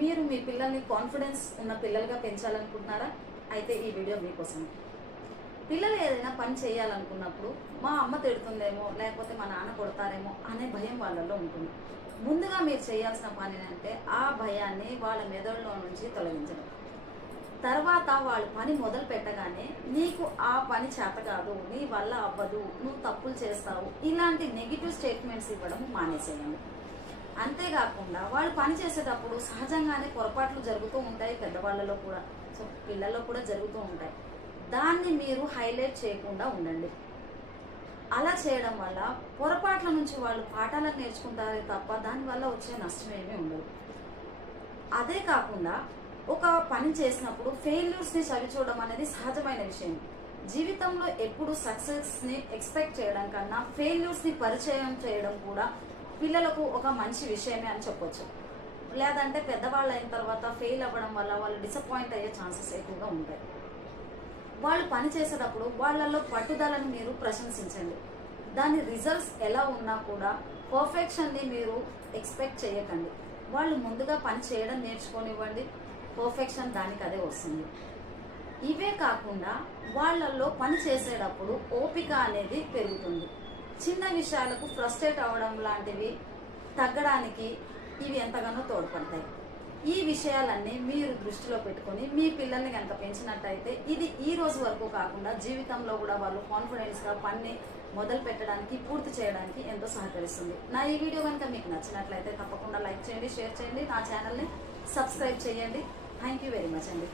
మీరు మీ పిల్లల్ని కాన్ఫిడెన్స్ ఉన్న పిల్లలుగా పెంచాలనుకుంటున్నారా? అయితే ఈ వీడియో మీకోసం. పిల్లలు ఏదైనా పని చేయాలనుకున్నప్పుడు మా అమ్మ తిడుతుందేమో, లేకపోతే మా నాన్న కొడతారేమో అనే భయం వాళ్ళల్లో ఉంటుంది. ముందుగా మీరు చేయాల్సిన పని అంటే ఆ భయాన్ని వాళ్ళ మెదడులో నుంచి తొలగించడం. తర్వాత వాళ్ళు పని మొదలు పెట్టగానే నీకు ఆ పని చేత కాదు, నీ వల్ల అవ్వదు, నువ్వు తప్పులు చేస్తావు, ఇలాంటి నెగిటివ్ స్టేట్మెంట్స్ ఇవ్వడం మానేసేయండి. అంతేకాకుండా వాళ్ళు పని చేసేటప్పుడు సహజంగానే పొరపాట్లు జరుగుతూ ఉంటాయి, పెద్దవాళ్ళలో కూడా, సో పిల్లల్లో కూడా జరుగుతూ ఉంటాయి. దాన్ని మీరు హైలైట్ చేయకుండా ఉండండి. అలా చేయడం వల్ల పొరపాట్ల నుంచి వాళ్ళు పాఠాలను నేర్చుకుంటారే తప్ప దానివల్ల వచ్చే నష్టం ఏమీ ఉండదు. అదే కాకుండా ఒక పని చేసినప్పుడు ఫెయిల్యూర్స్ని చవిచూడడం అనేది సహజమైన విషయం. జీవితంలో ఎప్పుడు సక్సెస్ని ఎక్స్పెక్ట్ చేయడం కన్నా ఫెయిల్యూర్స్ని పరిచయం చేయడం కూడా పిల్లలకు ఒక మంచి విషయమే అని చెప్పొచ్చు. లేదంటే పెద్దవాళ్ళు అయిన తర్వాత ఫెయిల్ అవ్వడం వల్ల వాళ్ళు డిసప్పాయింట్ అయ్యే ఛాన్సెస్ ఎక్కువగా ఉంటాయి. వాళ్ళు పని చేసేటప్పుడు వాళ్ళల్లో పట్టుదలను మీరు ప్రశంసించండి. దాని రిజల్ట్స్ ఎలా ఉన్నా కూడా పర్ఫెక్షన్ని మీరు ఎక్స్పెక్ట్ చేయకండి. వాళ్ళు ముందుగా పని చేయడం నేర్చుకోనివ్వండి, పర్ఫెక్షన్ దానికి అదే వస్తుంది. ఇవే కాకుండా వాళ్ళల్లో పని చేసేటప్పుడు ఓపిక అనేది పెరుగుతుంది. చిన్న విషయాలకు ఫ్రస్ట్రేట్ అవ్వడం లాంటివి తగ్గడానికి ఇవి ఎంతగానో తోడ్పడతాయి. ఈ విషయాలన్నీ మీరు దృష్టిలో పెట్టుకొని మీ పిల్లల్ని కనుక పెంచినట్టయితే ఇది ఈ రోజు వరకు కాకుండా జీవితంలో కూడా వాళ్ళు కాన్ఫిడెన్స్గా పని మొదలు పెట్టడానికి, పూర్తి చేయడానికి ఎంతో సహకరిస్తుంది. నా ఈ వీడియో కనుక మీకు నచ్చినట్లయితే తప్పకుండా లైక్ చేయండి, షేర్ చేయండి, నా ఛానల్ని సబ్స్క్రైబ్ చేయండి. థ్యాంక్ యూ వెరీ మచ్ అండి.